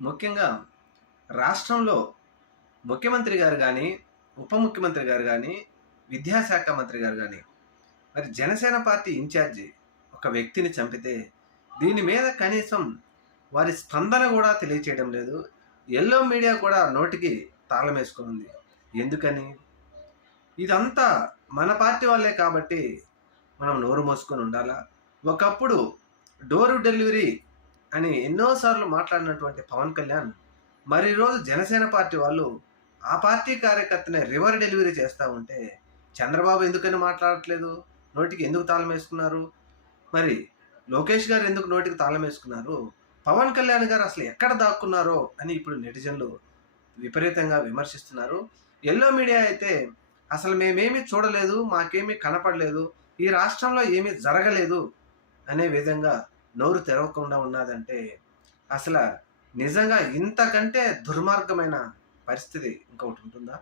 ముఖ్యంగా రాష్ట్రంలో ముఖ్యమంత్రి గారు గానీ, ఉప ముఖ్యమంత్రి గారు గానీ, విద్యాశాఖ మంత్రి గారు గానీ, మరి జనసేన పార్టీ ఇన్ఛార్జి ఒక వ్యక్తిని చంపితే, దీని మీద కనీసం వారి స్పందన గూడా తెలియచేయడం లేదు. యెల్లో మీడియా కూడా నోటికి తాళమేసుకొనుంది. ఎందుకని? ఇదంతా మన పార్టీ వాళ్ళే కాబట్టి మనం నోరు మూసుకొని ఉండాలా? ఒకప్పుడు డోర్ డెలివరీ అని ఎన్నో సార్లు మాట్లాడినటువంటి పవన్ కళ్యాణ్, మరి ఈరోజు జనసేన పార్టీ వాళ్ళు ఆ పార్టీ కార్యకర్తని రివర్ డెలివరీ చేస్తా ఉంటే, చంద్రబాబు ఎందుకని మాట్లాడట్లేదు? నోటికి ఎందుకు తాళం వేసుకున్నారు? మరి లోకేష్ గారు ఎందుకు నోటికి తాళం వేసుకున్నారు? పవన్ కళ్యాణ్ గారు అసలు ఎక్కడ దాక్కున్నారో అని ఇప్పుడు నెటిజన్లు విపరీతంగా విమర్శిస్తున్నారు. యెల్లో మీడియా అయితే అసలు మేమేమి చూడలేదు, మాకేమీ కనపడలేదు, ఈ రాష్ట్రంలో ఏమీ జరగలేదు అనే విధంగా నోరు తెరవకుండా ఉన్నదంటే, అసల నిజంగా ఇంతకంటే దుర్మార్గమైన పరిస్థితి ఇంకొకటి ఉంటుందా?